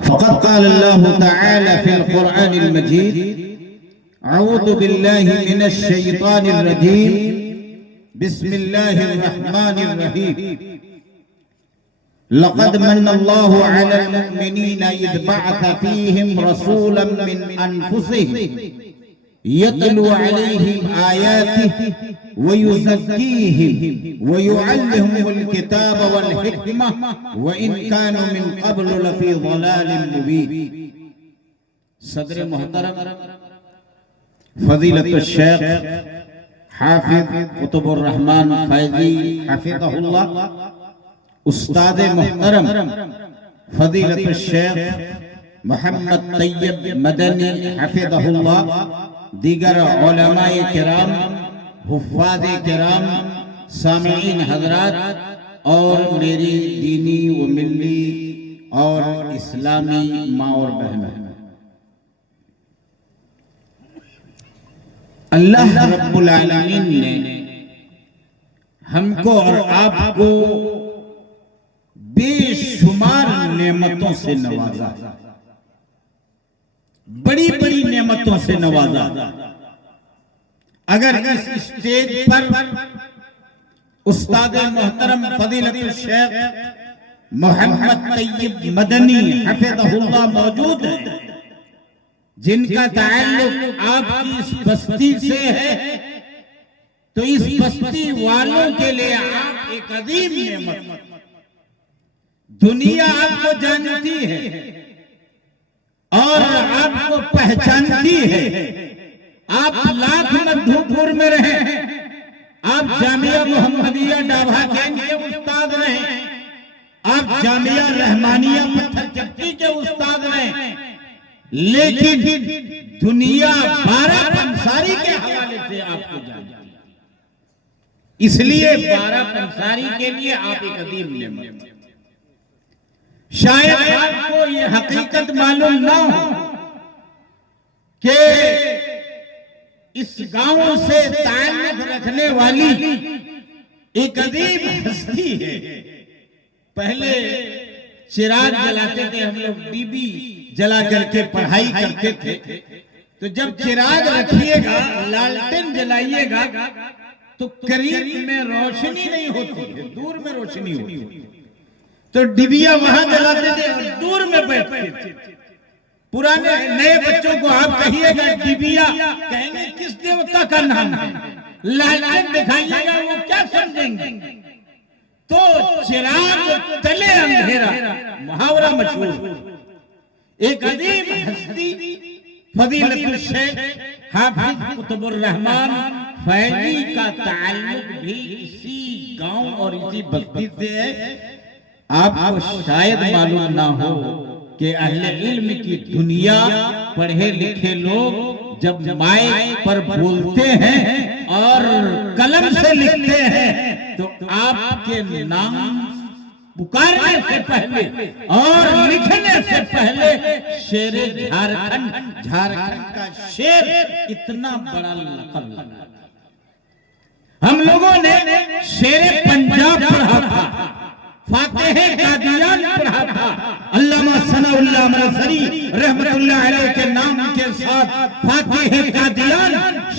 فقد قال الله تعالى في القرآن المجيد: أعوذ بالله من الشيطان الرجيم، بسم الله الرحمن الرحيم. لقد من الله على المؤمنين إذ بعث فيهم رسولا من أنفسهم يتلو عليهم آياته ويزكيهم ويعلمهم الكتاب والحكمة وإن كانوا من قبل لفي ضلال مبين. صدر محترم فضیلت الشیخ حافظ قطب الرحمن فیضی حفظہ اللہ، استاد محترم فضیلت الشیخ محمد طیب مدنی حفظہ اللہ، دیگر علماء کرام، حفاظ کرام، سامعین حضرات اور میری دینی و ملی اور اسلامی ماں اور بہنیں، اللہ رب العالمین نے ہم کو اور آپ کو بے شمار نعمتوں سے نوازا، بڑی بڑی نعمتوں سے نوازا. اگر اس اسٹیج پر استاد محترم فضیلت الشیخ محمد طیب مدنی حفظہ اللہ موجود ہیں، جن کا تعلق آپ کی اس بستی سے ہے، تو اس بستی والوں کے لیے آپ ایک عظیم نعمت. دنیا آپ کو جانتی ہے اور آپ کو پہچانتی ہے. آپ لاکھ مدھوپور میں رہیں، آپ جامعہ محمدیہ ڈابھا گینگ کے استاد رہیں، آپ جامعہ رحمانیہ پتھر چپٹی کے استاد رہیں، لیکن دنیا بارہ پنساری کے حوالے سے آپ کو جانتی ہے. اس لیے بارہ پنساری کے لیے آپ ایک عظیم نعمت. شاید آپ کو یہ حقیقت معلوم نہ ہو کہ اس گاؤں سے تعلق رکھنے والی ایک عظیم ہستی ہے. پہلے چراغ جلاتے تھے ہم لوگ، ڈیبی جلا کر کے پڑھائی کرتے تھے. تو جب چراغ رکھیے گا، لالٹن جلائیے گا تو قریب میں روشنی نہیں ہوتی ہے، دور میں روشنی ہوتی ہے. تو ڈبیا وہاں جلاتے تھے اور دور میں بیٹھتے تھے. پرانے نئے بچوں کو آپ کہیے گا ڈبیا، کہیں گے کس دیوتا کا نام ہے؟ لالٹن دکھائیے گا، وہ کیا سمجھیں گے؟ تو چراغ تلے اندھیرا محاورہ مشہور. ایک عظیم ہستی فضیلت الشیخ حافظ قطب الرحمن فیضی کا تعلق بھی اسی گاؤں اور اسی بستی سے ہے. آپ کو شاید معلوم نہ ہو کہ اہل علم کی دنیا، پڑھے لکھے لوگ جب مائک پر بولتے ہیں اور قلم سے لکھتے ہیں تو آپ کے نام پکارنے سے پہلے اور لکھنے سے پہلے شیر جھارکھنڈ کا شیر اتنا بڑا لقب لگا. ہم لوگوں نے شیر پنجاب پڑھا تھا، فاتح قادیان پڑھا تھا. علامہ ثناء اللہ مرسری رحمت اللہ علیہ کے نام کے ساتھ فاتح قادیان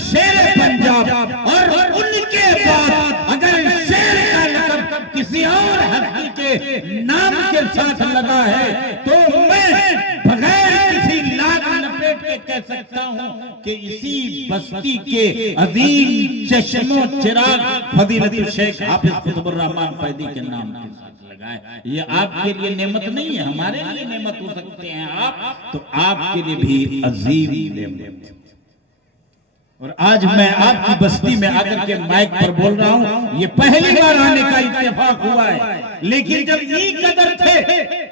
شیر پنجاب. اور ان کے بعد اگر شیر کا لقب کسی اور ہستی کے نام کے ساتھ لگا ہے تو میں بغیر کسی لاگ لپیٹ کے کہہ سکتا ہوں کہ اسی بستی کے عظیم چشم و چراغ فضیلت الشیخ حافظ قطب الرحمن فیضی کے نام کے ساتھ لگا ہے. یہ آپ کے لیے نعمت نہیں ہے، ہمارے لیے نعمت ہو سکتے ہیں آپ، تو آپ کے لیے بھی عظیم نعمت. اور آج میں آپ کی بستی میں آ کر کے مائک پر بول رہا ہوں، یہ پہلی بار آنے کا اتفاق ہوا ہے. لیکن جب یہ قدر تھے،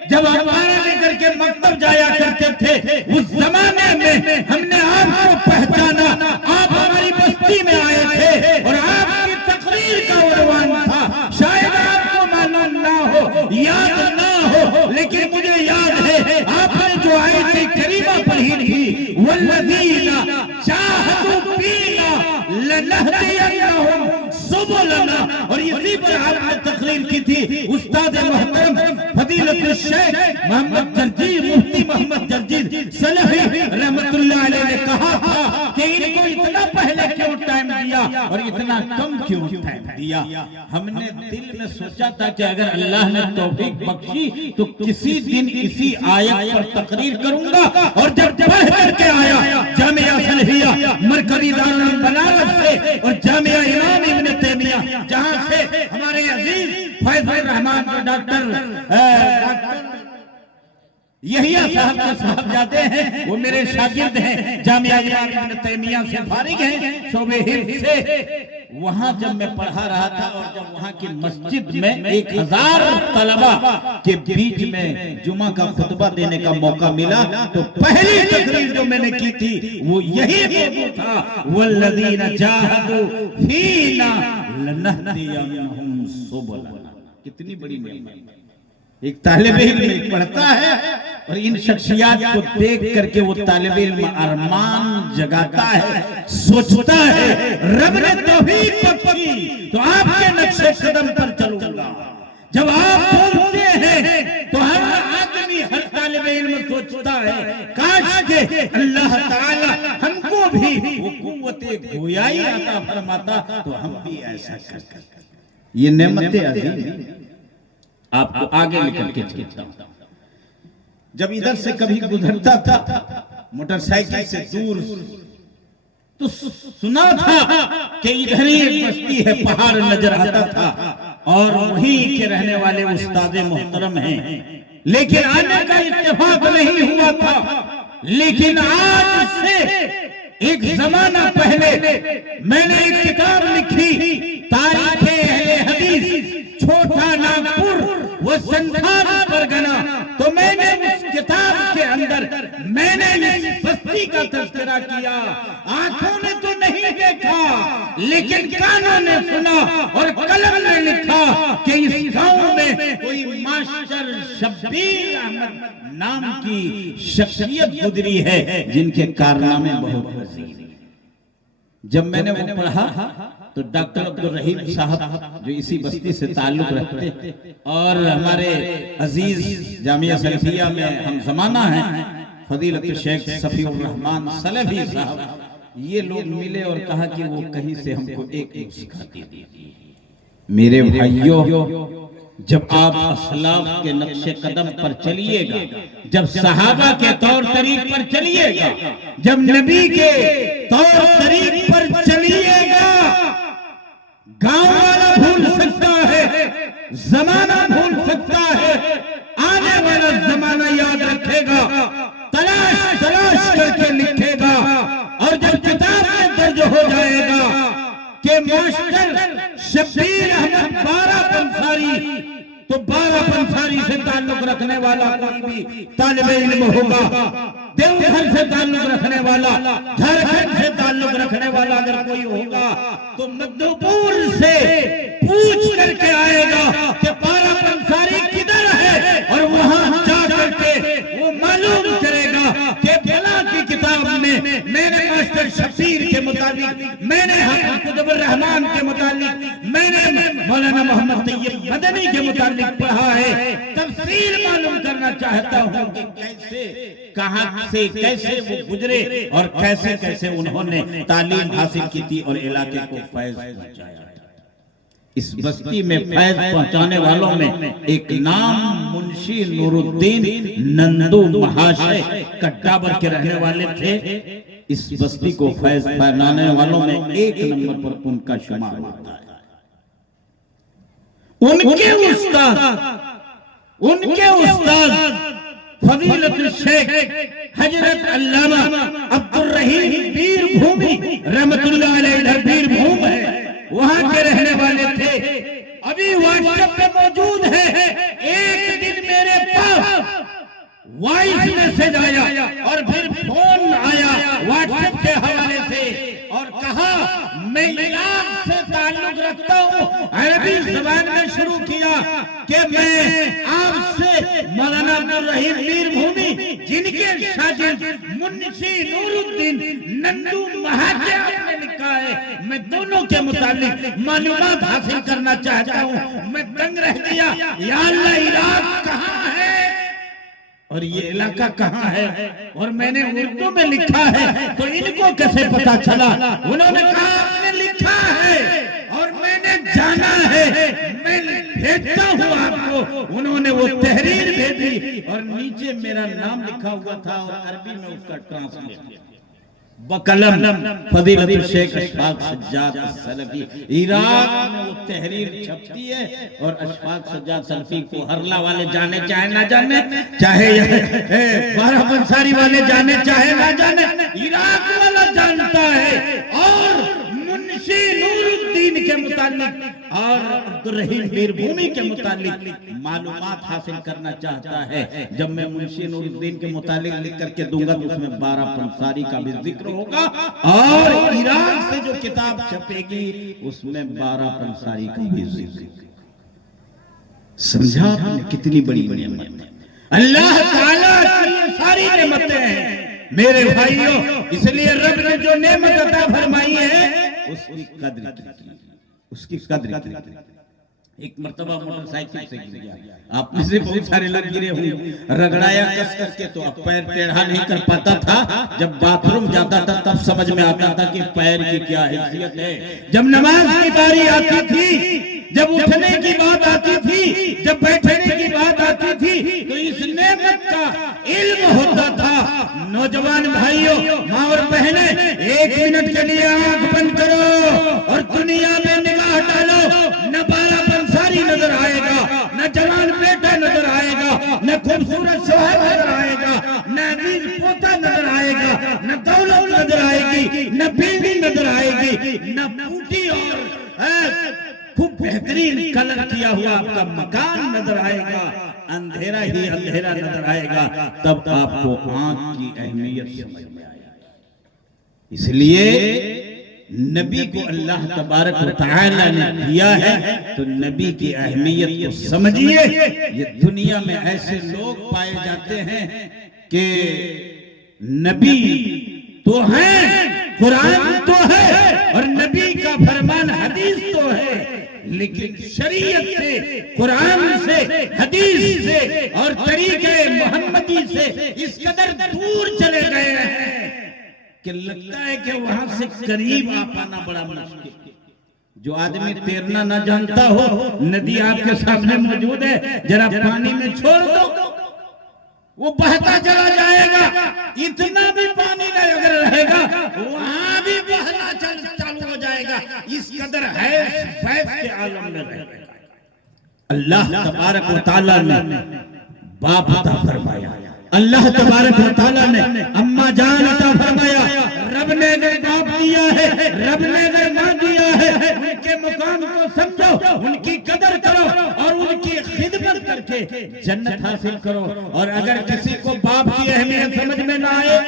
جب ہمارا لے کر کے مکتب جایا کرتے تھے، اس زمانے میں ہم نے آپ کو پہچانا. آپ ہماری بستی میں آئے تھے اور آپ کی تقریر کا عنوان تھا. شاید آپ کو معلوم نہ ہو، یاد نہ ہو، لیکن مجھے یاد ہے آپ نے جو آیت کریمہ پڑھی تھی، والذین جاہدوا فینا لنہدینہم سبلنا. اور اسی پر آپ نے تقریر کی تھی. استاد محترم فضیلت الشیخ محمد جرجیر مفتی محمد جرجیز سلفی رحمت اللہ علیہ نے کہا تھا کہ ان کو اتنا پہلے کیوں ٹائم دیا اور اتنا کم کیوں ٹائم دیا. ہم نے دل میں سوچا تھا کہ اگر اللہ نے توفیق بخشی تو کسی دن اسی آیت پر تقریر کروں گا. اور جب پڑھ کر کے آیا جامعہ سلفیہ مرکزی دارالعلوم بنارس سے اور جامعہ امام ابن تیمیہ جہاں سے ہمارے عزیز فیض الرحمان کو ڈاکٹر یحییٰ صاحب کا صاحبزادے ہیں، وہ میرے شاگرد ہیں، جامعہ امام ابن تیمیہ سے فارغ ہیں شعبہ حفظ سے. وہاں جب میں پڑھا رہا تھا اور جب وہاں کی مسجد میں 1000 طلبہ کے بیچ میں جمعہ کا خطبہ دینے کا موقع ملا تو پہلی تقریر جو میں نے کی تھی وہ یہی موضوع تھا وَالَّذِينَ جَاهَدُوا فِينَا لَنَهْدِيَنَّهُمْ سُبُلَنَا. کتنی بڑی نعمت. ایک طالب علم پڑھتا ہے اور ان شخصیات کو دیکھ کر کے وہ طالب علم ارمان جگاتا ہے، سوچتا ہے رب نے توفیق بخشی تو آپ کے نقش قدم پر چلوں گا. جب آپ بولتے ہیں تو ہر آدمی ہر طالب علم سوچتا ہے کاش کہ اللہ تعالی ہم کو بھی وہ قوت گویائی عطا فرماتا تو ہم بھی ایسا کرتے. یہ نعمت عظیم آپ کو آگے نکل کے چلتا ہوں. جب ادھر سے کبھی گزرتا تھا موٹر سائیکل سے دور تو سنا تھا کہ ادھر ہی ایک بستی ہے، پہاڑ نظر آتا تھا اور وہیں کے رہنے والے استاد محترم ہیں، لیکن آنے کا اتفاق نہیں ہوا تھا. لیکن آج سے ایک زمانہ پہلے میں نے ایک کتاب لکھی تاریخ اہل حدیث چھوٹا ناگپور وہ سنتھال پرگنہ. تو میں نے اس کتاب کے اندر میں نے اس بستی کا تذکرہ کیا. آنکھوں نے تو نہیں دیکھا لیکن کانوں نے سنا اور قلم نے لکھا کہ اس گاؤں میں کوئی ماسٹر شبیر احمد نام کی شخصیت گزری ہے جن کے کارنامے بہت عظیم. جب میں نے وہ پڑھا تو ڈاکٹر عبدالرحیم صاحب جو اسی بستی سے تعلق رکھتے اور ہمارے عزیز جامعہ سلفیہ میں ہم زمانہ ہیں فضیلت شیخ صفی الرحمان سلفی صاحب، یہ لوگ ملے اور کہا کہ وہ کہیں سے ہم کو ایک نسخہ دے دیجیے. میرے بھائیوں، جب آپ اسلاف کے نقش قدم پر چلیے گا، جب صحابہ کے طور طریق پر چلیے گا، جب نبی کے طور طریق پر چلیے گا، گاؤں والا بھول سکتا ہے، زمانہ بھول سکتا ہے، آنے والا زمانہ یاد رکھے گا، تلاش کر کے لکھے گا. اور جب کتاب میں درج ہو جائے گا کہ ماسٹر شبیر احمد بارہ پنساری، تو بارہ پنساری سے تعلق رکھنے والا کوئی بھی طالب علم ہوگا، دیوگھر سے تعلق رکھنے والا، جھارکھنڈ سے تعلق رکھنے والا اگر کوئی ہوگا تو مدھوپور سے پوچھ کر کے آئے گا کہ بارہ پنساری کدھر ہے اور وہاں جا کر کے وہ معلوم کرے گا کہ بلا کی کتاب میں میں نے ماسٹر شبیر کے مطابق، میں نے قطب الرحمان کے متعلق، میں نے مولانا محمد طیب مدنی کے متعلق پڑھا ہے. تفصیل معلوم کرنا چاہتا ہوں کہ کیسے کہاں سے کیسے وہ گزرے اور کیسے کیسے انہوں نے تعلیم حاصل کی تھی اور علاقے کو فیض پہنچایا. اس بستی میں فیض پہنچانے والوں میں ایک نام منشی نور الدین نندو محاشے کٹابر کے رہنے والے تھے. اس بستی کو فیض پہنانے والوں میں ایک نمبر پر ان کا شمار ہوتا ہے. ان کے استاد فضیلت الشیخ حضرت علامہ عبدالرحیم پیر بھومی رحمت اللہ علیہ پیر بھوم ہے، وہاں کے رہنے والے تھے. ابھی واٹس ایپ پہ موجود ہے. ایک دن میرے پاس وائس میسج آیا اور پھر فون آیا واٹس ایپ کے حوالے سے اور کہا میں عراق سے تعلق رکھتا ہوں. عربی زبان میں شروع کیا کہ میں آپ سے مولانا عبدالرحیم پیر بھومی جن کے شاگرد منشی نور الدین نندو محاشے آپ نے لکھا ہے، میں دونوں کے متعلق معلومات حاصل کرنا چاہتا ہوں. میں دنگ رہ گیا، یا اللہ عراق کہاں ہے؟ اور یہ علاقہ کہاں ہے، اور میں نے اردو میں لکھا ہے تو ان کو کیسے پتا چلا؟ انہوں نے کہا آپ نے لکھا ہے اور میں نے جانا ہے، میں بھیجتا ہوں آپ کو۔ انہوں نے وہ تحریر بھیجی اور نیچے میرا نام لکھا ہوا تھا اور عربی میں اس کا ٹرانسلیٹ بقلم فضیلت الشیخ اشفاق سجاد السلفی۔ عراق میں وہ تحریر چھپتی ہے اور اشفاق سجاد سلفی کو ہرلا والے جانے چاہے نہ جانے، چاہے بارہ بنساری والے جانے چاہے نہ جانے، عراق والا جانتا ہے۔ اور منشی نور الدین کے متعلق اور عبدالرحیم بیربھومی کے متعلق معلومات حاصل کرنا چاہتا ہے، جب میں منشی نور الدین کے متعلق لکھ کر کے دوں گا تو اس میں بارہ پنساری کا بھی ذکر ہوگا، اور عراق سے جو کتاب چھپے گی اس میں بارہ پنساری کا بھی ذکر ہوگا۔ سمجھا آپ نے کتنی بڑی بڑی نعمت ہے اللہ تعالیٰ کی ساری نعمتیں ہیں میرے بھائیوں۔ اس لیے رب نے جو نعمت عطا فرمائی ہے اس کی قدر کی، اس کی قدر کی۔ ایک مرتبہ موٹر سائیکل سے گر گیا، آپ میں سے بہت سارے لوگ گرے ہوئے، رگڑایا کس کر کے تو اب پیر ٹیڑھا نہیں کر پاتا تھا۔ جب باتھ روم جاتا تھا تب سمجھ میں آتا تھا کہ پیر کی کیا حیثیت ہے۔ جب نماز کی باری آتی تھی، جب اٹھنے کی بات آتی تھی، جب بیٹھنے کی بات آتی تھی تو اس نعمت کا علم ہوتا تھا۔ نوجوان بھائیوں، ماں اور بہنیں، ایک منٹ کے لیے آنکھ بند کرو اور دنیا میں نگاہ ڈالو۔ نہ بارہ پنساری نظر آئے گا، نہ جوان بیٹا نظر آئے گا، نہ خوبصورت شوہر نظر آئے گا، نہ عزیز پوتا نظر آئے گا، نہ دولت نظر آئے گی، نہ بیوی نظر آئے گی، نہ بوٹی اور خوب بہترین کلر کیا ہوا آپ کا مکان نظر آئے گا، اندھیرا ہی اندھیرا نظر آئے گا۔ تب آپ کو آنکھ کی اہمیت سمجھ میں آئے گی۔ اس لیے نبی کو اللہ تبارک و تعالی نے دیا ہے تو نبی کی اہمیت کو سمجھیے۔ یہ دنیا میں ایسے لوگ پائے جاتے ہیں کہ نبی تو ہیں، قرآن تو ہے اور نبی کا فرمان حدیث تو ہے، لیکن شریعت سے، قرآن سے، حدیث سے اور طریقے محمدی سے اس قدر دور چلے گئے ہیں کہ لگتا ہے کہ وہاں سے قریب آ پانا بڑا مشکل ہے۔ جو آدمی تیرنا نہ جانتا ہو، ندی آپ کے سامنے موجود ہے، ذرا پانی میں چھوڑ دو، وہ بہتا چلا جائے گا۔ اتنا بھی پانی نہیں اگر رہے گا وہاں بھی بہنا چالو ہو جائے گا۔ اس قدر حیث فیض کے عالم میں رہے گا۔ اللہ تبارک و تعالیٰ نے باپ عطا فرمایا، اللہ تبارک و تعالیٰ نے اماں جان عطا فرمایا۔ رب نے اگر باپ دیا ہے، رب نے اگر ماں دیا ہے، ان کے مقام کو سمجھو، ان کی قدر کرو اور ان کی خدمت کر کے جنت حاصل کرو۔ اور اگر کسی کو باپ کی اہمیت سمجھ میں نہ آئے،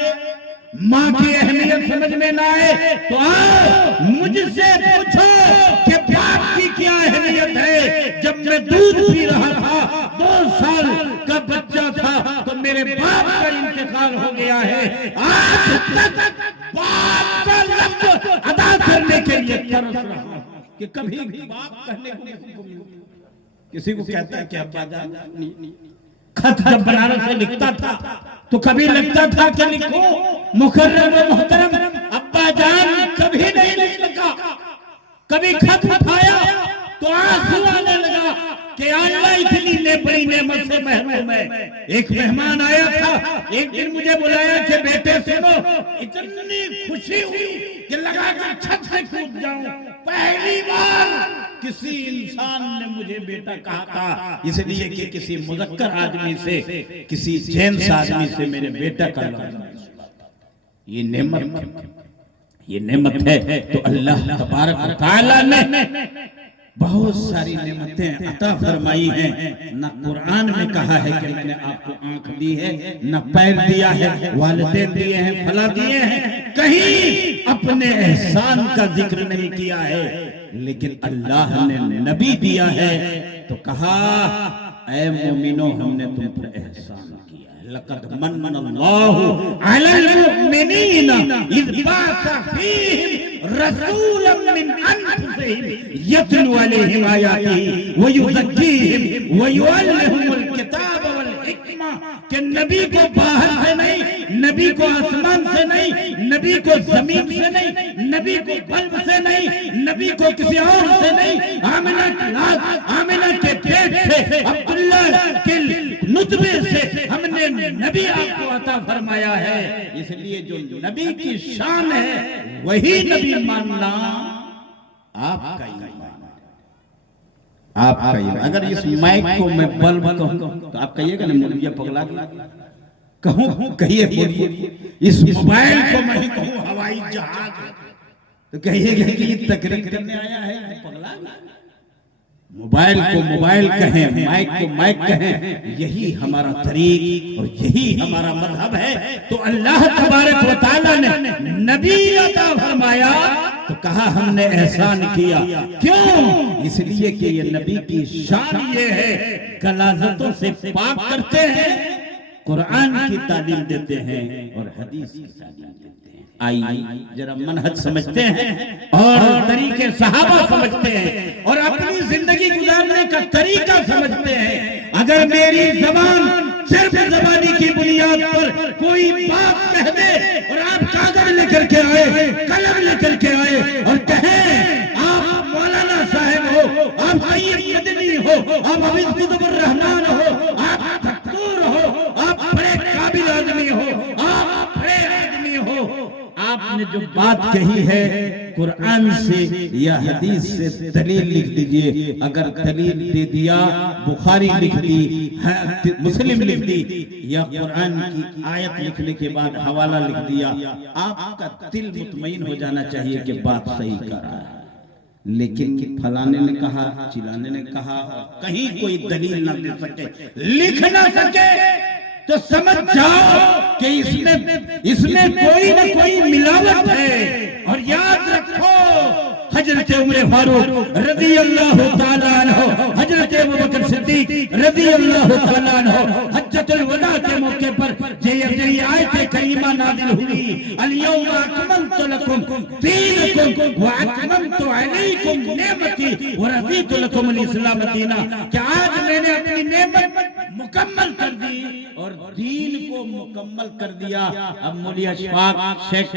ماں کی اہمیت سمجھ میں نہ آئے تو آؤ مجھ سے پوچھو کہ باپ کی کیا اہمیت ہے۔ جب میں دودھ پی رہا تھا، 2 سال کا بچہ تھا تو میرے باپ کا انتقال ہو گیا ہے۔ آج تک باپ کا لفظ ادا کرنے کے لیے ترس رہا ہوں کہ کبھی باپ کہنے کو کسی کو کہتا ہے کہ ابا جان، خط جب بنارس سے لکھتا تھا تو کبھی لگتا تھا کہ لکھو مکرم و محترم ابا جان، کبھی نہیں لکھا۔ کبھی خط اٹھایا تو آنسو آنے لگا کہ اللہ اتنی بڑی نعمت سے محروم ہے۔ ایک مہمان آیا تھا، ایک دن مجھے بلایا کہ بیٹے سنو، اتنی خوشی ہوئی کہ لگا کہ چھت سے کود جاؤں۔ پہلی بار کسی انسان نے مجھے بیٹا کہا تھا، اس لیے کہ کسی مذکر آدمی سے، کسی جینس آدمی سے میرے بیٹا کا لفظ۔ یہ نعمت ہے تو اللہ تبارک و تعالی نے بہت ساری نعمتیں عطا فرمائی ہیں۔ نہ قرآن میں کہا ہے کہ میں نے آپ کو آنکھ دی ہے، نہ پیر دیا ہے، والدین دیے ہیں، پھلا دیے ہیں، کہیں اپنے احسان کا ذکر نہیں کیا ہے۔ لیکن اللہ نے نبی دیا ہے تو کہا اے مومنو ہم نے تم پر احسان کیا ہے۔ لقد من اللہ علی المؤمنین اذ بعث فیہم رسولا من انفسہم یتلو علیہم آیاتہ ویزکیہم ویعلمہم الکتاب والحکمہ کہ نبی کو باہر سے نہیں، نبی کو آسمان سے نہیں، نبی کو زمین سے نہیں، نبی کو بلب سے نہیں، نبی کو کسی اور سے نہیں، آمنہ کے پیٹ سے، عبداللہ کے نطفے سے ہم نے نبی آپ کو عطا فرمایا ہے۔ اس لیے جو نبی کی شان ہے وہی نبی ماننا آپ کا ایمان ہے، آپ کا ایمان۔ اگر اس مائک کو میں بلب کہوں تو آپ کہیے گا نا مولوی پگلا گیا، کہوں کہیے بولیے، اس موبائل کو میں کہوں ہوائی جہاز تو کہیے گا کہ یہ تقریر کرنے آیا ہے پگلا گیا۔ موبائل کو موبائل کہیں، مائک کو مائک کہیں، یہی ہمارا طریق اور یہی ہمارا مذہب ہے۔ تو اللہ تبارک و تعالیٰ نے نبی عطا فرمایا تو کہا ہم نے احسان کیا، کیوں؟ اس لیے کہ یہ نبی کی شان یہ ہے، غلاظتوں سے پاک کرتے ہیں، قرآن کی تعلیم دیتے ہیں اور حدیث کی تعلیم دیتے ہیں۔ آئیے ذرا منہج سمجھتے ہیں اور طریقے صحابہ سمجھتے ہیں اور اپنی زندگی گزارنے کا طریقہ سمجھتے ہیں۔ اگر میری زبان صرف زبانی کی بنیاد پر کوئی بات کہہ دے اور آپ کاغذ لے کر کے آئے، قلم لے کر کے آئے اور کہیں آپ مولانا صاحب ہو، آپ طیب مدنی ہو، آپ حافظ قطب الرحمن ہو، آپ دکتور ہو، آپ بڑے قابل آدمی ہو، آپ بڑے آدمی ہو، آپ نے جو بات کہی ہے قرآن سے یا حدیث سے دلیل لکھ دیجئے۔ اگر دلیل دے دیا، بخاری لکھ دی، مسلم لکھ دی، یا قرآن کی آیت لکھنے کے بعد حوالہ لکھ دیا، آپ کا دل مطمئن ہو جانا چاہیے کہ بات صحیح کر رہا ہے۔ لیکن فلانے نے کہا، چلانے نے کہا، کہیں کوئی دلیل نہ دے سکے، لکھ نہ سکے، تو سمجھ جاؤ کہ اس میں کوئی نہ کوئی ملاوٹ ہے۔ اور یاد رکھو حضرت عمر فاروق رضی اللہ تعالیٰ عنہ، حضرت ابوبکر صدیق رضی اللہ تعالیٰ عنہ، حجۃ الوداع کے موقع پر یہ آیت کریمہ نازل ہوئی، الیوم اکملت لکم دینکم واتممت علیکم نعمتی ورضیت لکم الاسلام دینا، کہ آج میں نے اپنی نعمت مکمل کر دی اور دین کو مکمل کر دیا۔ اب مولی اشفاق شیخ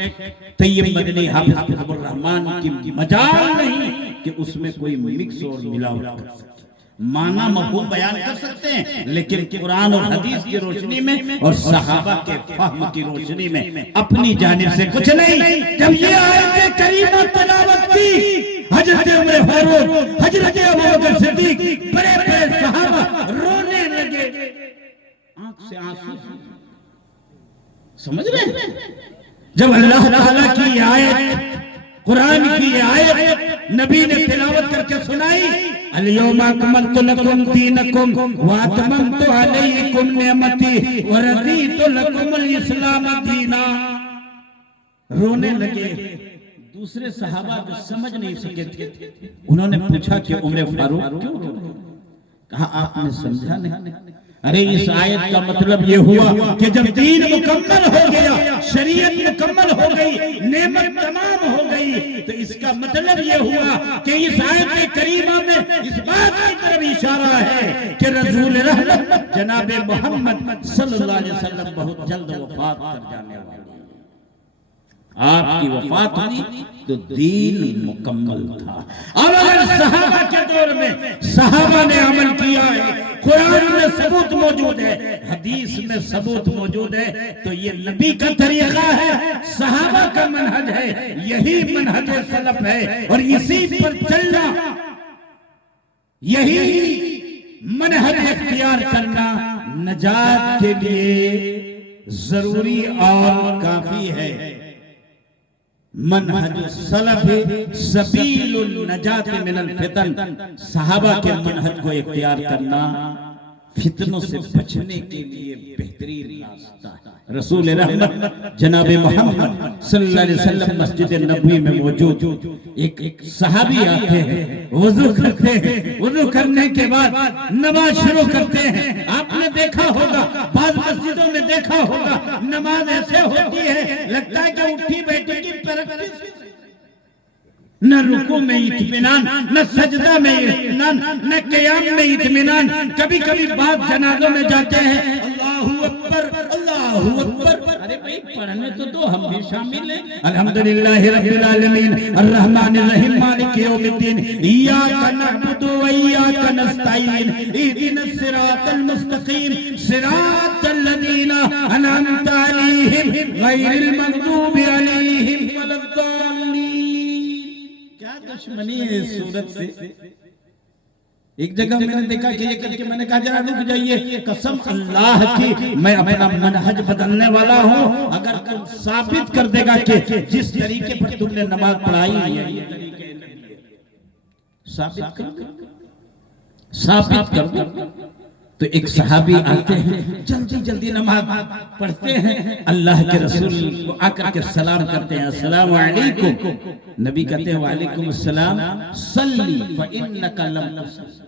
طیب مدنی حافظ قطب الرحمن کی مجال نہیں کہ اس میں کوئی مکس اور ملاوٹ کر سکتے، معنی مفہوم بیان کر سکتے ہیں، لیکن قرآن اور حدیث کی روشنی میں اور صحابہ کے فہم کی روشنی میں اپنی جانب سے کچھ نہیں۔ جب یہ آیت کریمہ تلاوت کی، حضرت عمر فاروق، حضرت ابوبکر صدیق، بڑے بڑے صحابہ رونے لگے، آنکھ سے آنسو، سمجھ رہے ہیں؟ جب اللہ تعالیٰ کی آیت، قرآن کی آیت نبی نے تلاوت کر کے سنائی، الیوم اکملت لکم دینکم واتممت علیکم نعمتی ورضیت لکم الاسلام دینا، رونے لگے۔ دوسرے صحابہ جو سمجھ نہیں سکے تھے انہوں نے پوچھا کہ عمر فاروق کیوں رو رہے؟ کہا آپ نے سمجھا نہیں؟ ارے اس آیت کا مطلب یہ ہوا کہ جب دین مکمل ہو گیا، شریعت مکمل ہو گئی، نعمت تمام ہو گئی، تو اس کا مطلب یہ ہوا کہ اس آیت کریمہ میں اس بات کی طرف اشارہ ہے کہ رسول رحمت جناب محمد صلی اللہ علیہ وسلم بہت جلد وفات کر جانے والے ہیں۔ آپ کی وفات ہوئی تو دین مکمل تھا۔ اور اگر صحابہ کے دور میں صحابہ نے عمل کیا ہے، قرآن میں ثبوت موجود ہے، حدیث میں ثبوت موجود ہے، تو یہ نبی کا طریقہ ہے، صحابہ کا منہج ہے، یہی منہج سلف ہے، اور اسی پر چلنا، یہی منہج اختیار کرنا نجات کے لیے ضروری اور کافی ہے۔ منہج سلف سبیل النجات من الفتن، صحابہ کے منہج کو اختیار کرنا فتنوں سے بچنے کے لیے بہترین راستہ ہے۔ رسول رحمت جناب محمد صلی اللہ علیہ وسلم مسجد نبوی میں موجود، ایک صحابی آتے ہیں، وضو کرتے ہیں، وضو کرنے کے بعد نماز شروع کرتے ہیں۔ آپ نے دیکھا ہوگا، بعض مسجدوں میں دیکھا ہوگا، نماز ایسے ہوتی ہے لگتا ہے کہ اٹھی بیٹھی کی پریکٹس، نہ رکوع میں اطمینان، نہ سجدہ میں اطمینان، نہ قیام میں اطمینان. کبھی کبھی بعض جنازوں میں جاتے ہیں اللہ اکبر اللہ اکبر. ارے بھائی پڑھنے تو دو، ہم بھی شامل ہیں. الحمدللہ رب العالمین الرحمن الرحیم مالک یوم الدین ایاک نعبد و ایاک نستعین اہدنا الصراط المستقیم صراط الذین انعمت علیہم غیر المغضوب علیہم ولا الضالین. کیا دشمنی ہے اس صورت سے. ایک جگہ میں نے دیکھا کہ یہ کر کے میں نے کہا ذرا رک جائیے، قسم اللہ کی میں اپنا منہج بدلنے والا ہوں. اگر تم ثابت کر دے گا کہ جس طریقے پر تم نے نماز پڑھائی ہے یہ طریقے نبی ہے، ثابت کر دو، ثابت کر دو. تو ایک صحابی آتے ہیں، جلدی جلدی نماز پڑھتے ہیں، اللہ کے رسول کو آ کر کے سلام کرتے ہیں، السلام علیکم. نبی کہتے ہیں وعلیکم السلام، صلی فإنک لم تصلی.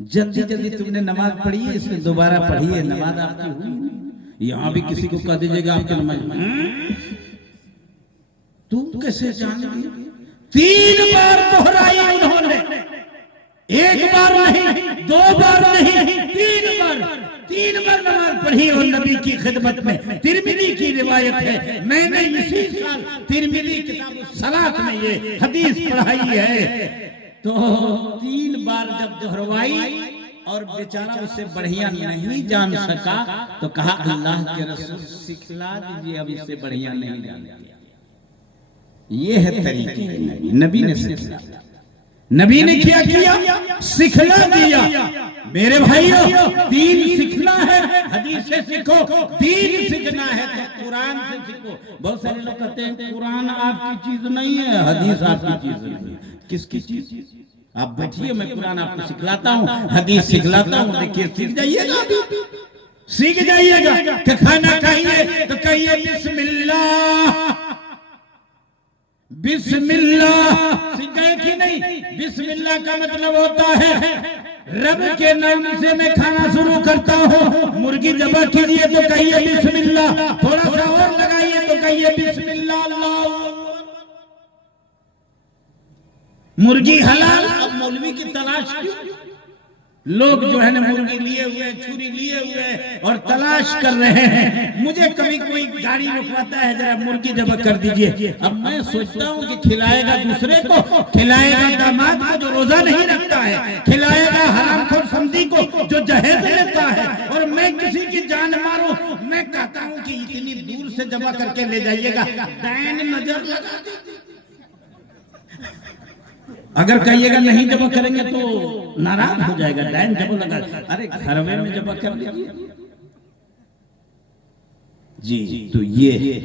جلدی جلدی تم نے نماز پڑھی ہے، اس نے دوبارہ پڑھی ہے، نماز آپ کی ہوئی. یہاں بھی کسی کو کہہ دیجئے گا آپ کی نماز تم کیسے جان گئی. 3 بار دہرائی انہوں نے، 1 بار نہیں، 2 بار نہیں، 3 بار نماز پڑھی اور نبی کی خدمت میں. ترمذی کی روایت ہے، میں نے اسی سال ترمذی کتاب الصلاۃ میں یہ حدیث پڑھائی ہے. تو 3 بار جب دہروائی اور بیچارہ اس سے بڑھیا نہیں جان سکا تو کہا اللہ کے رسول سکھلا دیجئے، اب اس سے بڑھیا نہیں جانتا. یہ ہے طریقے نبی نے سکھلا. نبی نے کیا سکھلا دیا. میرے بھائیو، دین سکھنا ہے حدیث سے سیکھو، دین سیکھنا ہے تو قرآن سے سیکھو. بہت سارے لوگ کہتے ہیں قرآن آپ کی چیز نہیں ہے، حدیث آپ کی چیز نہیں ہے. کس کی چیز؟ آپ بیٹھیے، میں قرآن آپ کو سکھلاتا ہوں، حدیث سکھلاتا ہوں. دیکھیے سیکھ جائیے گا، سیکھ جائیے گا. کہ کھانا کھائیے تو کہیے بسم اللہ، بسم اللہ. سیکھ گئے کہ نہیں؟ بسم اللہ کا مطلب ہوتا ہے رب کے نام سے میں کھانا شروع کرتا ہوں. مرغی ذبح کیجئے تو کہیے بسم اللہ، تھوڑا سا اور لگائیے تو کہیے بسم اللہ. اللہ مرغی حلال. اب مولوی کی تلاش کیوں؟ لوگ جو ہے نا مرغی لیے ہوئے، چھری لیے ہوئے اور تلاش کر رہے ہیں. مجھے کبھی کوئی گاڑی رکواتا ہے ذرا مرغی ذبح کر دیجئے. اب میں سوچتا ہوں کہ کھلائے گا دوسرے کو، کھلائے گا داماد کو جو روزہ نہیں رکھتا ہے، کھلائے گا حرام خور سمجھی کو جو جہیز لیتا ہے، اور میں کسی کی جان ماروں. میں کہتا ہوں کہ اتنی دور سے ذبح کر کے لے جائیے گا، دائیں نظر لگا دیجئے. اگر کہیے گا نہیں ذبح کریں گے تو ناراض ہو جائے گا، دائیں ذبح لگا. ارے گھروے میں ذبح کر لیجیے. جی تو یہ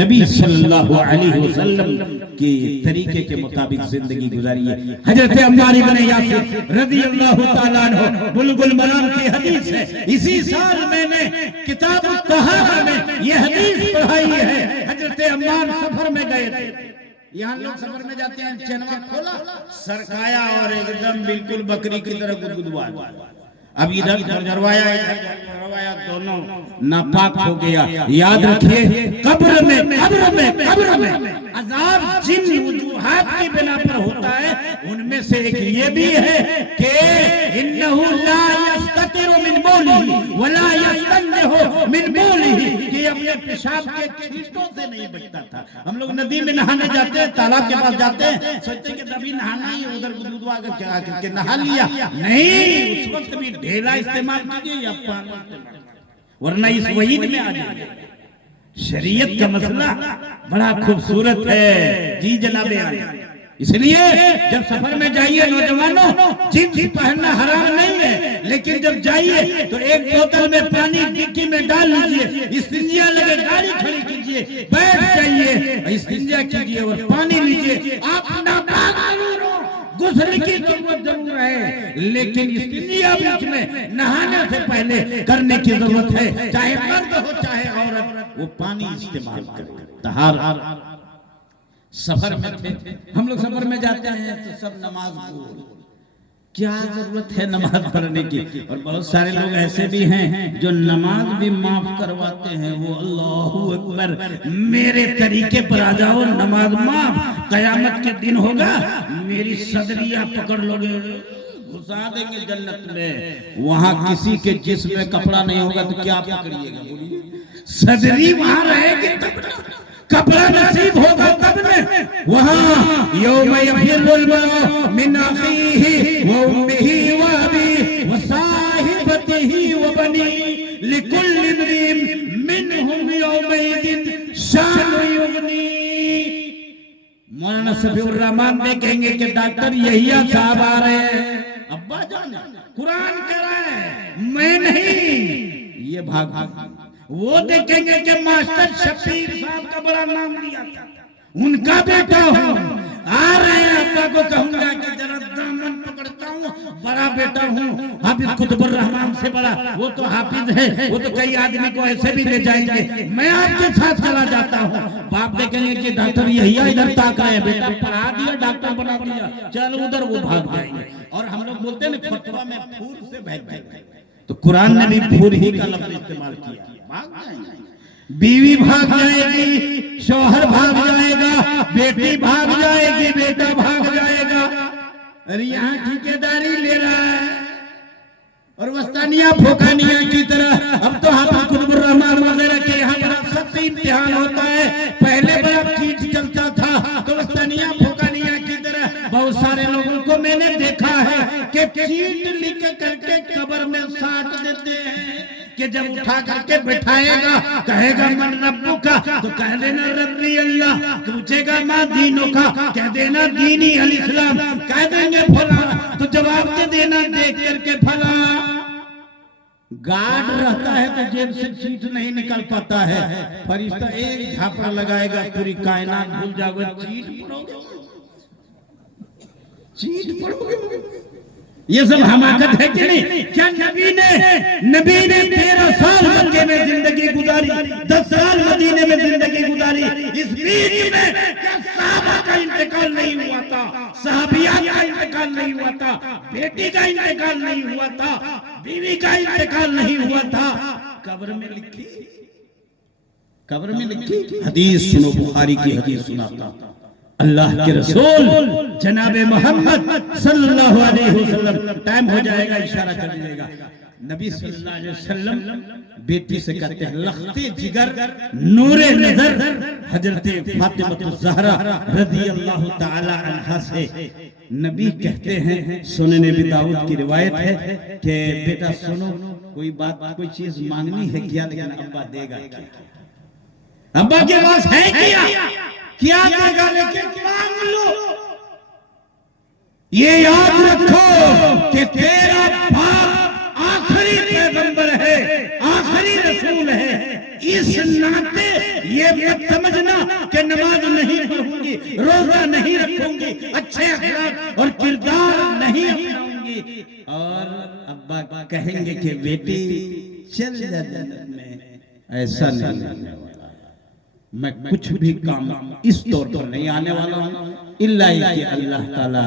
نبی صلی اللہ علیہ وسلم کے طریقے کے مطابق زندگی گزاری ہے. حضرت عمار بن یاسر رضی اللہ تعالیٰ عنہ، بلبل مرام کی حدیث ہے. اسی سال میں نے کتاب الطہارہ میں یہ حدیث پڑھائی ہے. حضرت عمار سفر میں گئے تھے. یہاں لوگ سفر میں جاتے ہیں، چنوا کھولا، سرکایا اور ایک دم بالکل بکری کی طرح گدگدوا. اب ادھر جھروایا ادھر جھروایا، دونوں ناپاک ہو گیا. یاد رکھیے قبر میں عذاب جن وجوہات کی بنا پر ہوتا ہے، ان میں سے ایک یہ بھی ہے کہ انہو لا یستتر من بولہ ولا یستنہ من بولہ، کہ اپنے پیشاب کے چھینٹوں سے نہیں بچتا تھا. ہم لوگ ندی میں نہانے جاتے ہیں، تالاب کے پاس جاتے ہیں، سوچتے ہیں کہ ابھی نہانا ہی، ادھر گدگدوا کر کے نہا لیا. نہیں، اس وقت بھی ڈھیلا استعمال کیجئے یا پانی استعمال، ورنہ اس وعید میں آ جائے. شریعت کا مسئلہ بڑا خوبصورت ہے. جی جناب عالی، اس لیے جب سفر میں جائیے نوجوانوں، جینس پہننا حرام نہیں ہے، لیکن جب جائیے تو ایک بوتل میں پانی ڈکی میں ڈال لیجئے، استنجا لگے گاڑی کھڑی کیجئے، بیٹھ جائیے، استنجا کیجئے اور پانی لیجئے. آپ ناپاک ضرور ہو، غسل کی ضرورت ضرور ہے، لیکن استنجا بیچ میں نہانے سے پہلے کرنے کی ضرورت ہے. چاہے مرد ہو چاہے عورت، وہ پانی استعمال کرے. طہارت. سفر میں تھے ہم لوگ، سفر میں جاتے ہیں تو سب نماز گو. کیا ضرورت ہے نماز پڑھنے کی؟ اور بہت سارے لوگ ایسے بھی ہیں جو نماز بھی معاف کرواتے ہیں. وہ اللہ اکبر، میرے طریقے پر آ جاؤ نماز معاف. قیامت کے دن ہوگا میری صدریہ پکڑ لو گے، گھسا دیں گے جنت میں. وہاں کسی کے جسم میں کپڑا نہیں ہوگا تو کیا پکڑیے گا؟ بولیے، صدری وہاں رہے گی تب کپڑا نصیب ہوگا تب میں. وہاں یوم یفر المرء من اخیہ وامہ وابیہ وصاحبتہ وبنیہ لکل امرئ منہم یومئذ شأن یغنیہ. مولانا صفی الرحمن دیکھیں گے کہ ڈاکٹر یحییٰ صاحب آ رہے ہیں، ابا جان قرآن کہہ رہا ہے میں نہیں، یہ بھاگ. وہ دیکھیں گے کہ ماسٹر شبیر صاحب کا بڑا نام لیا تھا، ان کا بیٹا ہوں، آ رہے ہیں. ابا کو کہوں گا کہ ذرا دامن پکڑتا ہوں، بڑا بیٹا ہوں، حافظ قطب الرحمان سے بڑا. وہ تو حافظ ہے، وہ تو کئی آدمی کو ایسے بھی لے جائیں گے، میں آپ کے ساتھ چلا جاتا ہوں. باپ دیکھیں گے کہ ڈاکٹر یحییٰ ادھر تاک رہے ہیں، بیٹا پڑھا دیا ڈاکٹر بنا دیا، چل ادھر. وہ بھاگ جائیں گے. اور ہم لوگ بولتے ہیں نا فتویٰ میں پھور سے بھاگ جائیں گے، تو قرآن نے بھی پھور ہی کا لفظ استعمال کیا. بھاگ جائیں گے، بیوی بھاگ جائے گی، شوہر بھاگ جائے گا، بیٹی بھاگ جائے گی، بیٹا بھاگ جائے گا. اور یہاں ٹھیکیداری لے رہا ہے اور وسطانیہ پھوکانیہ کی طرح. اب تو حافظ قطب الرحمان وغیرہ کے یہاں بڑا سخت امتحان ہوتا ہے. پہلے بڑا چیٹ چلتا تھا تو وسطانیہ پھوکانیہ کی طرح بہت سارے لوگوں کو میں نے دیکھا ہے کہ چیٹ لکھ کر کے قبر میں ساٹ دیتے ہیں کہ جب اٹھا کر کے بٹھائے گا کہے گا من ربو کا تو کہہ دینا ربی اللہ. پوچھے گا ماں دینوں کا کہہ دینا دینی الاسلام. کہہ دیں گے فلاں تو جواب دے دینا دیکھ کر کے فلاں. گارڈ رہتا ہے تو جیب سے چیٹ نہیں نکل پاتا ہے. فرشتہ ایک جھاپڑا لگائے گا پوری کائنات بھول جاؤ گے. چیٹ پڑھو گے، چیٹ پڑھو گے. یہ سب حماقت ہے کہ نہیں؟ کیا نبی نے 13 سال مکے میں زندگی گزاری، 10 سال مدینے میں زندگی گزاری. اس بیچ میں کیا صحابہ کا انتقال نہیں ہوا تھا؟ صحابیات کا انتقال نہیں ہوا تھا؟ بیٹی کا انتقال نہیں ہوا تھا؟ بیوی کا انتقال نہیں ہوا تھا؟ قبر میں لکھی، قبر میں لکھی. حدیث سنو، بخاری کی حدیث سناتا. اللہ کے رسول جناب محمد صلی اللہ علیہ وسلم، ٹائم ہو جائے گا اشارہ کر دیجیے گا. نبی صلی اللہ علیہ وسلم بیٹی سے کہتے ہیں لخت جگر نور نظر حضرت فاطمہ الزہرا رضی اللہ تعالی عنہا سے نبی کہتے ہیں، سنن ابی داؤد کی روایت ہے کہ بیٹا سنو، کوئی بات کوئی چیز مانگنی ہے کیا؟ لیکن ابا دے گا کیا؟ ابا کے پاس ہے کیا دے گا؟ لیکن مانگ لو. یہ یاد رکھو کہ تیرا باپ آخری پیغمبر ہے، آخری رسول ہے. اس ناطے یہ مت سمجھنا کہ نماز نہیں پڑھوں گی، روزہ نہیں رکھوں گی، اچھے اخلاق اور کردار نہیں اپناؤں گی. اور ابا کہیں گے کہ بیٹی چل جا جنت میں. ایسا نہیں، میں کچھ بھی کام اس طور پر نہیں آنے والا ہوں الا کہ اللہ تعالیٰ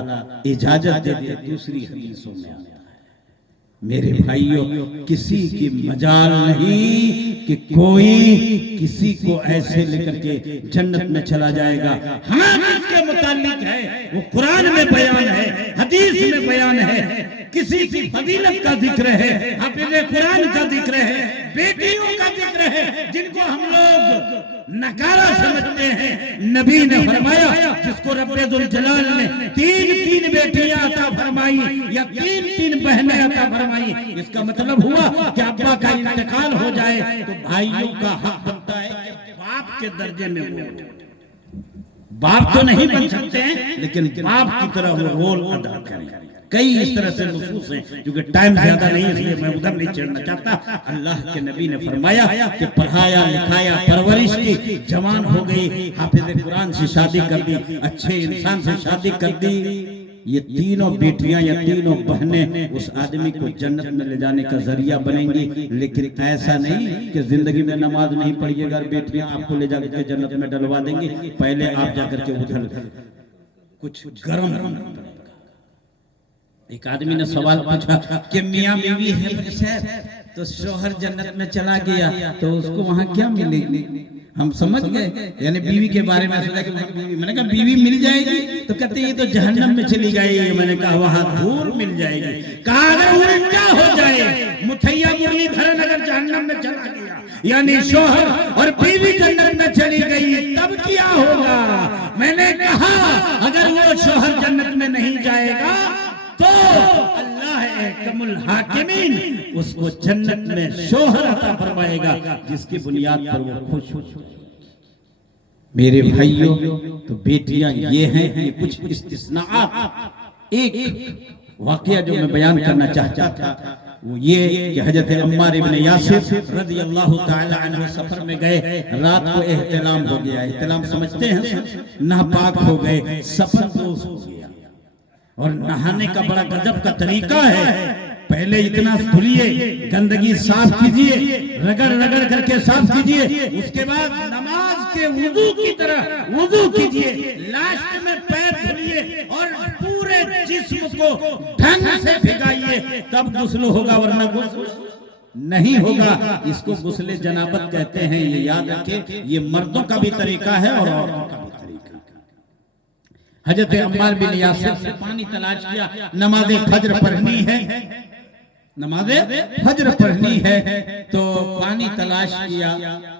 اجازت دے دے. دوسری حدیثوں میں آتا ہے میرے بھائیوں، کسی کی مجال نہیں کہ کوئی کسی کو ایسے لے کر کے جنت میں چلا جائے گا. ہاں اس کے متعلق ہے، وہ قرآن میں بیان ہے، حدیث میں بیان ہے. کسی کی فضیلت کا ذکر ہے، حافظ قرآن کا ذکر ہے، بیٹیوں کا ذکر ہے جن کو ہم لوگ نکارہ سمجھتے ہیں. نبی نے فرمایا جس کو رب ذوالجلال نے 3 بیٹیاں عطا فرمائی یا 3 بہنیں عطا فرمائی، اس کا مطلب ہوا کہ ابا کا انتقال ہو جائے تو بھائیوں کا حق بنتا ہے کہ باپ کے درجے میں ہو. باپ تو نہیں بن سکتے ہیں لیکن باپ کی طرح وہ رول ادا کریں. کئی اس طرح سے نصوص ہیں، کیونکہ ٹائم زیادہ نہیں اس لیے میں ادھر نہیں چڑھنا چاہتا. اللہ کے نبی نے فرمایا کہ پڑھایا لکھایا پرورش کی، جوان ہو گئی، حافظ قرآن سے شادی کر دی، اچھے انسان سے شادی کر دی. یہ تینوں بیٹیاں یا تینوں بہنیں اس آدمی کو جنت میں لے جانے کا ذریعہ بنیں گی. لیکن ایسا نہیں کہ زندگی میں نماز نہیں پڑھیے گا، بیٹیاں آپ کو لے جا کر کے جنت میں ڈلوا دیں گی. پہلے آپ جا کر کے ادھر کچھ گرم ایک آدمی نے سوال پوچھا کہ میاں بیوی ہے صاحب تو شوہر جنت میں چلا گیا تو اس کو وہاں کیا ملے گی؟ ہم سمجھ گئے یعنی بیوی کے بارے میں سوچا کہ بیوی، میں نے کہا بیوی مل جائے گی تو کہتے یہ تو جہنم میں چلی گئی. میں نے کہا وہاں دھور مل جائے گی. کہا اگر الٹا ہو جائے متھیا مرلی دھرن اگر جہنم میں چلا گیا یعنی شوہر اور بیوی جنت میں چلی گئی تب کیا ہوگا؟ میں نے کہا اگر وہ شوہر جنت میں نہیں جائے گا تو اللہ احکم الحاکمین اس کو جنت میں شوہر عطا فرمائے گا جس کی بنیاد پر وہ خوش ہو. میرے بھائیوں تو بیٹیاں یہ ہیں، یہ کچھ استثناءات. ایک واقعہ جو میں بیان کرنا چاہتا تھا وہ یہ کہ حضرت عمار ابن یاسر رضی اللہ تعالی عنہ سفر میں گئے، رات کو احتلام ہو گیا. احتلام سمجھتے ہیں ناپاک ہو گئے، سفر دوز ہو گیا. اور نہانے کا بڑا غضب کا طریقہ ہے، پہلے اتنا دھلیے، گندگی صاف کیجئے، رگڑ رگڑ کر کے صاف کیجئے، اس کے بعد نماز کے وضو کی طرح وضو کیجئے، لاسٹ میں پیر دھلیے اور پورے جسم کو ڈھنگ سے بھگائیے تب غسل ہوگا، ورنہ غسل نہیں ہوگا. اس کو غسل جنابت کہتے ہیں. یہ یاد رکھیں، یہ مردوں کا بھی طریقہ ہے اور عورتوں کا بھی. حضرت عمار بن یاسر سے پانی تلاش کیا، نماز فجر پڑھنی ہے، نماز فجر پڑھنی ہے تو پانی تلاش کیا،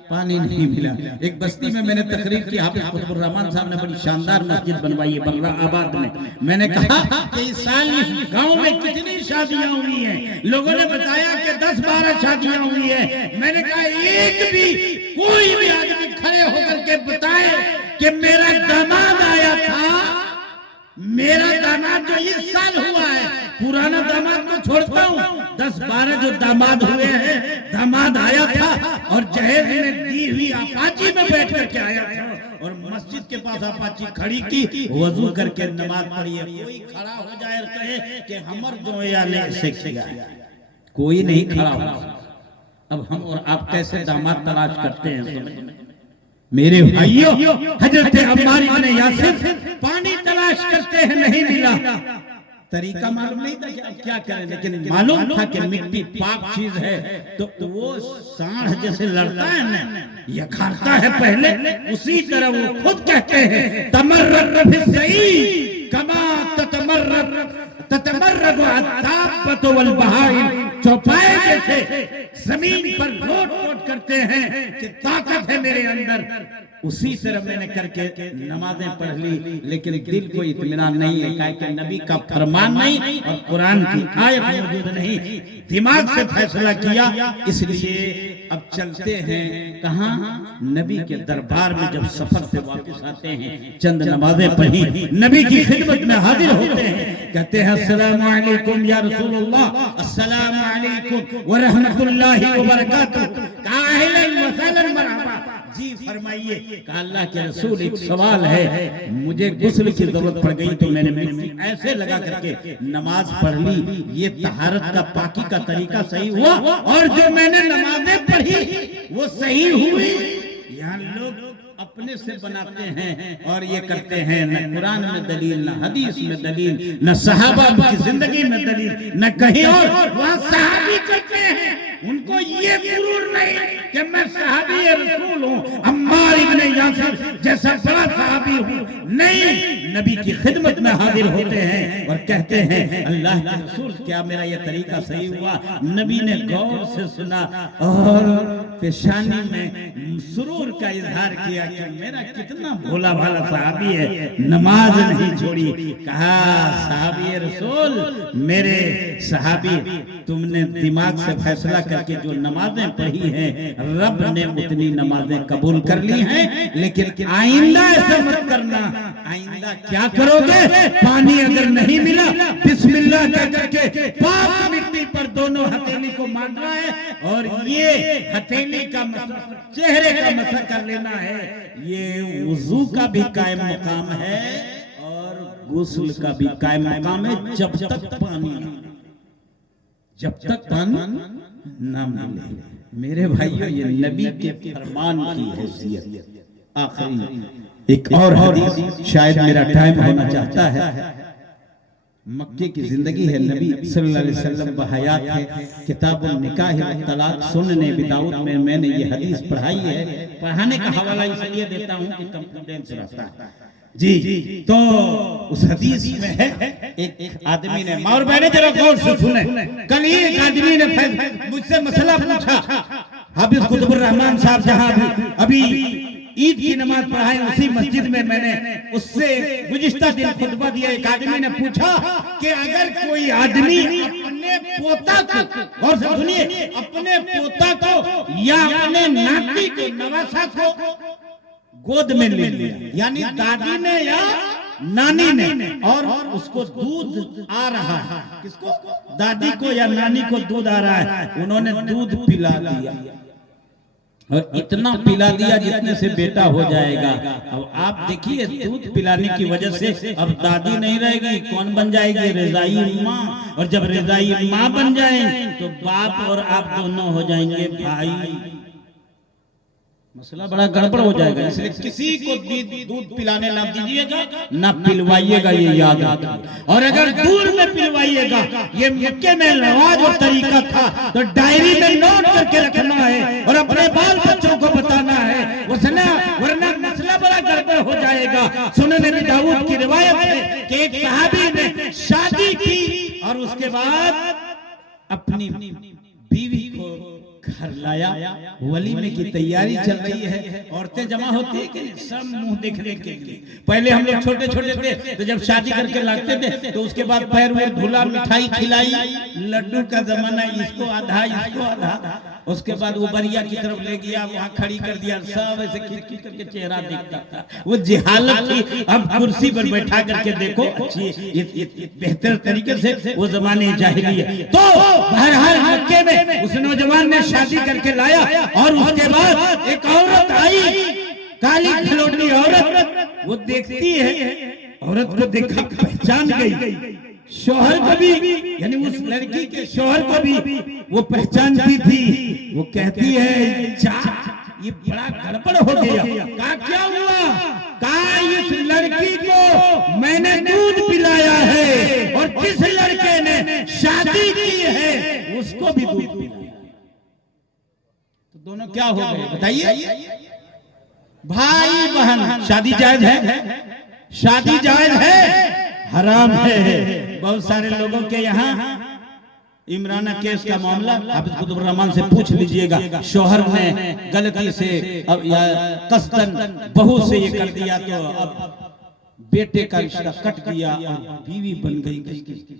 پانی نہیں ملا. ایک بستی میں نے تقریر کی، حافظ قطب الرحمن صاحب نے بڑی شاندار مسجد بنوائی ہے برہ آباد میں. میں نے کہا کہ اس سال اس گاؤں میں کتنی شادیاں ہوئی ہیں؟ لوگوں نے بتایا کہ 10-12 شادیاں ہوئی ہیں. میں نے کہا ایک بھی کوئی بھی آدمی کھڑے ہو کر کے بتائے کہ میرا داماد آیا تھا، میرا داماد جو اس سال ہوا ہے، پرانا داماد کو چھوڑتا ہوں، 10-12 جو داماد ہوئے ہیں، داماد آیا تھا اور جہیز نے دی ہوئی اپاچی میں بیٹھ کر کے آیا تھا اور مسجد کے پاس اپاچی کھڑی کی، وضو کر کے نماز پڑھی ہے. کوئی کھڑا ہو جائے اور کہے کہ ہمر جو یا نے اسے کیا ہے، کوئی نہیں کھڑا ہو. اب ہم اور آپ کیسے داماد تلاش کرتے ہیں؟ میرے بھائیوں، حضرت عمار بن یاسر پانی تلاش کرتے ہیں، نہیں ملا. طریقہ معلوم نہیں تھا کہ اب کیا کریں، لیکن معلوم تھا کہ مٹی پاک چیز ہے تو وہ سانڑ جیسے لڑتا ہے نا، یہ کھارتا ہے پہلے، اسی طرح وہ خود کہتے ہیں تمرر فی الزئی کما تتمرر الدابۃ والبہائم. چوپائے جیسے زمین پر لوٹ لوٹ کرتے ہیں کہ طاقت ہے میرے اندر، اسی طرح میں نے کر کے نمازیں پڑھ لی. لیکن دل کو اطمینان نہیں ہے کہ نبی کا فرمان نہیں اور قرآن کی آیت موجود نہیں. دماغ سے فیصلہ کیا، اس لیے اب چلتے ہیں کہاں؟ نبی کے دربار میں. جب سفر سے واپس آتے ہیں، چند نمازیں پڑھی، نبی کی خدمت میں حاضر ہوتے ہیں، کہتے ہیں السلام علیکم یا رسول اللہ، السلام علیکم ورحمت اللہ وبرکاتہ. اہلاً وسہلاً مرحبا. جی فرمائیے. کہا اللہ کے رسول ایک سوال ہے، مجھے غسل کی ضرورت پڑ گئی تو میں نے ایسے لگا کر کے نماز پڑھ لی، یہ طہارت کا پاکی کا طریقہ صحیح ہوا اور جو میں نے نمازیں پڑھی وہ صحیح ہوئی؟ یہاں لوگ اپنے سے بناتے ہیں اور یہ کرتے ہیں، نہ قرآن میں دلیل، نہ حدیث میں دلیل، نہ صحابہ کی زندگی میں دلیل، نہ کہیں اور. وہاں صحابی کرتے ہیں، ان کو یہ غرور نہیں کہ میں صحابی رسول ہوں، عمار ابن یاسر جیسا بڑا صحابی ہوں. نہیں، نبی کی خدمت میں حاضر ہوتے ہیں اور کہتے ہیں اللہ کے رسول کیا میرا یہ طریقہ صحیح ہوا؟ نبی نے غور سے سنا اور پیشانی میں سرور کا اظہار کیا کہ میرا کتنا بھولا بھالا صحابی ہے، نماز نہیں چھوڑی. کہا صحابی رسول، میرے صحابی، تم نے دماغ سے فیصلہ کر کے جو نمازیں پڑھی ہیں، رب نے اتنی نمازیں قبول کر لی ہیں، لیکن آئندہ ایسا مت کرنا. آئندہ کیا کرو گے؟ پانی اگر نہیں ملا، بسم اللہ کہہ کر کے پاک مٹی پر دونوں ہتھیلی کو ماننا ہے اور یہ ہتھیلی کا مسح، چہرے کا مسح کر لینا ہے. یہ وضو کا بھی قائم مقام ہے اور غسل کا بھی قائم مقام ہے جب تک پانی نہ ملے. میرے بھائیو، یہ نبی کے فرمان کی حیثیت. آخری ایک اور حدیث، شاید میرا ٹائم ہونا چاہتا ہے. مکے کی زندگی ہے، نبی صلی اللہ علیہ وسلم بحیات ہے، کتاب النکاح و طلاق سنن ابی داؤد میں نے یہ حدیث پڑھائی ہے۔ پڑھانے کا حوالہ اس لیے دیتا ہوں کہ کانفیڈنس رہتا ہے جی۔ تو اس حدیث میں ہے ایک آدمی نے، ماں اور بہنیں ذرا غور سے سنیں، کل ہی ایک آدمی نے مجھ سے مسئلہ پوچھا، حافظ قطب الرحمن صاحب جہاں ابھی عید کی نماز پڑھائے اسی مسجد میں نے اس سے گزشتہ دن خطبہ دیا، ایک آدمی نے پوچھا کہ اگر کوئی آدمی اپنے پوتا کو، اور سنیے، اپنے پوتا کو یا اپنے ناتی کو، نواسا کو گود میں لے لیا، یعنی دادی نے یا نانی نے، اور اس کو دودھ آ رہا ہے، کس کو؟ دادی کو یا نانی کو دودھ آ رہا ہے، انہوں نے دودھ پلا دیا اور اتنا پلا دیا جتنے سے بیٹا ہو جائے گا۔ اب آپ دیکھیے دودھ پلانے کی وجہ سے اب دادی نہیں رہے گی، کون بن جائے گی؟ رضائی ماں، اور جب رضائی ماں بن جائیں تو باپ اور آپ دونوں ہو جائیں گے بھائی۔ مسئلہ بڑا گڑبڑ ہو جائے گا، اس لیے کسی کو دودھ پلانے نہ دیجیے گا، نہ پلوائیے گا، یہ یاد رکھیے۔ اور اگر دور میں پلوائیے گا، یہ مکے میں رواج اور طریقہ تھا، تو ڈائری میں نوٹ کر کے رکھنا ہے اور اپنے بال بچوں کو بتانا ہے، ورنہ مسئلہ بڑا گڑبڑ ہو جائے گا۔ سنن ابی داؤد کی روایت ہے کہ ایک صحابی نے شادی کی اور اس کے بعد اپنی بیوی کو گھر لایا، ولیمے کی تیاری چل رہی ہے، عورتیں جمع ہوتی ہیں کہ سب منہ دیکھنے کے لیے۔ پہلے ہم لوگ چھوٹے چھوٹے تھے تو جب شادی کر کے لاتے تھے تو اس کے بعد پیر وہ دھلا، مٹھائی کھلائی، لڈو کا زمانہ، اس کو آدھا اس کو آدھا، اس کے بعد وہ بریا کی طرف لے گیا، وہاں کھڑی کر دیا، سب ایسے کھچ کر کے چہرہ دیکھتا تھا، وہ جہالت تھی۔ اب کرسی پر بیٹھا کر کے دیکھو، اچھی بہتر طریقے سے وہ زمانے جاہلیت۔ تو بہرحال مکے میں اس نوجوان نے شادی کر کے لایا اور اس کے بعد ایک عورت آئی، کالی کھلوٹی عورت، وہ دیکھتی ہے، عورت کو دیکھا پہچان گئی، شوہر کو بھی، یعنی اس لڑکی کے شوہر کو بھی وہ پہچانتی تھی۔ وہ کہتی ہے یہ بڑا گڑبڑ ہو گیا۔ کہا کیا ہوا؟ کہا اس لڑکی کو میں نے دودھ پلایا ہے اور جس لڑکے نے شادی کی ہے اس کو بھی دودھ پلایا۔ تو دونوں کیا ہو گئے بتائیے؟ بھائی بہن۔ شادی جائز ہے؟ شادی جائز ہے؟ حرام ہے۔ بہت سارے لوگوں کے یہاں عمرانہ کیس کا معاملہ حافظ قطب الرحمن سے پوچھ لیجئے گا، شوہر نے غلطی سے یا قصداً بہو سے یہ کر دیا تو اب بیٹے کا رشتہ کٹ گیا اور بیوی بن گئی کس کی؟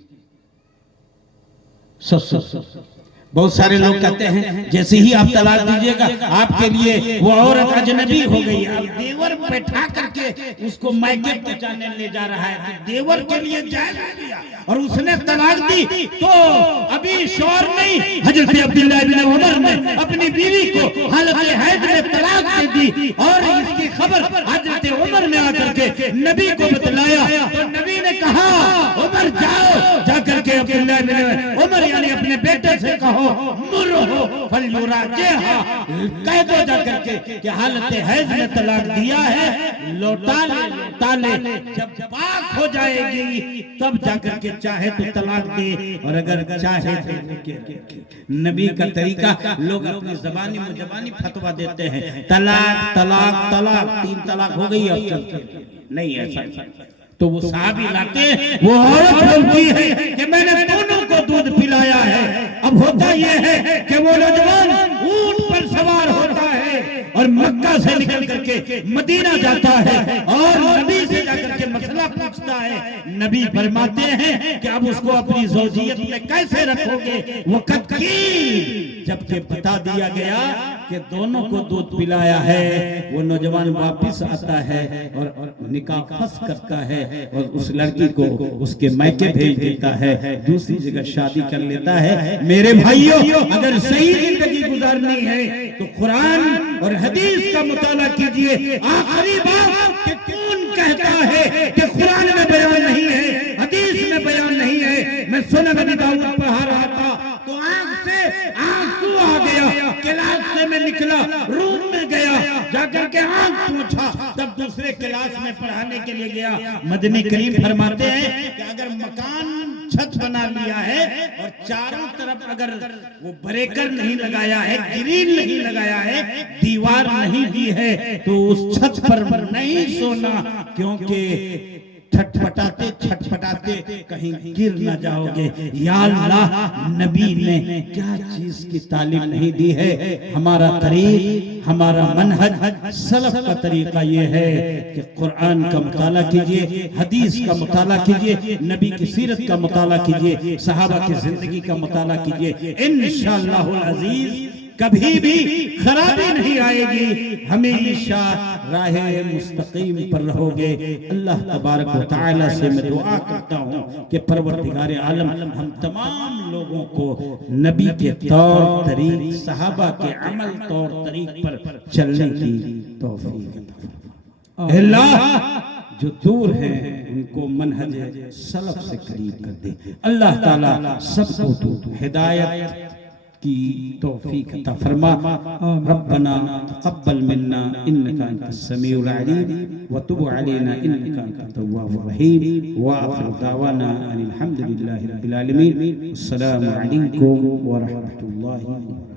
بہت سارے لوگ کہتے ہیں جیسے ہی آپ طلاق دیجئے گا آپ کے لیے وہ عورت اجنبی ہو گئی، اب دیور بیٹھا کر کے اس کو میکے پہنچانے لے جا رہا ہے تو دیور کے لیے جائز ہو گیا، اور اس نے طلاق دی تو ابھی شوہر نہیں، حضرت عبداللہ بن عمر نے اپنی بیوی کو حالت حیض میں طلاق دے دی اور اس کی خبر حضرت عمر نے آ کر کے نبی کو بتلایا تو نبی نے کہا عمر جاؤ، جا کر کے عبداللہ بن عمر یعنی اپنے بیٹے سے کہو مرہو فلیراجعہا، کہہ دو جا کر کے کہ حالت حیض میں طلاق دیا ہے، لوٹا لے، جب پاک ہو جائے گی تب جا کر کے چاہے تو طلاق دے اور اگر چاہے تو نبی کا طریقہ لوگ اپنی زبانی مجبانی فتوہ دیتے ہیں، طلاق طلاق طلاق، 3 طلاق ہو گئی اب چلتے نہیں ایسا۔ تو وہ صحابی لاتے ہیں، وہ عورت بولتی ہے کہ میں نے دونوں کو دودھ پلایا ہے۔ اب ہوتا یہ ہے کہ وہ نوجوان اونٹ پر سوار ہوتا ہے اور مکہ سے نکل کر کے مدینہ جاتا ہے اور نبی سے جا کر کے مسئلہ پوچھتا ہے۔ نبی فرماتے ہیں کہ اب اس کو اپنی زوجیت میں کیسے رکھو گے؟ وقت کی جبکہ بتا دیا گیا کہ دونوں کو دودھ پلایا ہے، وہ نوجوان واپس آتا ہے اور نکاح فسخ کرتا ہے اور اس لڑکی کو اس کے میکے بھیج دیتا ہے، دوسری جگہ شادی کر لیتا ہے۔ میرے بھائیوں، اگر صحیح زندگی گزارنی ہے تو قرآن اور حدیث کا مطالعہ کیجئے۔ آخری بات کہ کون کہتا ہے کہ قرآن میں بیان نہیں ہے، حدیث میں بیان نہیں ہے؟ میں سنن ابی داؤد پڑھا رہا تھا تو آنکھ سے آنسو آ گیا، کلاس سے میں نکلا، روم میں گیا، جا کر کے آنکھ پوچھا، تب دوسرے کلاس میں پڑھانے کے لیے گیا. مدنی کریم فرماتے ہیں کہ اگر مکان چھت بنا لیا ہے اور چاروں طرف اگر وہ بریکر نہیں لگایا ہے, گرین نہیں لگایا ہے, دیوار نہیں دی ہے, تو اس چھت پر نہیں سونا, کیونکہ چھٹپٹاتے کہیں گر نہ جاؤ گے. یا اللہ, نبی نے کیا چیز کی تعلیم نہیں دی ہے. ہمارا طریق, ہمارا منہج, سلف کا طریقہ یہ ہے کہ قرآن کا مطالعہ کیجئے, حدیث کا مطالعہ کیجئے, نبی کی سیرت کا مطالعہ کیجئے, صحابہ کی زندگی کا مطالعہ کیجئے. انشاءاللہ العزیز کبھی بھی خرابی نہیں آئے گی, ہمیشہ راہ مستقیم پر رہو گے. اللہ تبارک و تعالی سے میں دعا کرتا ہوں کہ پروردگار عالم ہم تمام لوگوں کو نبی کے طور طریق, صحابہ کے عمل طور طریق پر چلنے کی توفیق عطا فرما. اللہ جو دور ہیں ان کو منہج سلف سے قریب کر دے. اللہ تعالی سب کو ہدایت کی توفیق عطا فرما. ربنا تقبل منا انك انت السميع العليم وتب علينا انك انت التواب الرحيم. واخر دعوانا ان الحمد لله رب العالمين. السلام عليكم ورحمة الله وبركاته.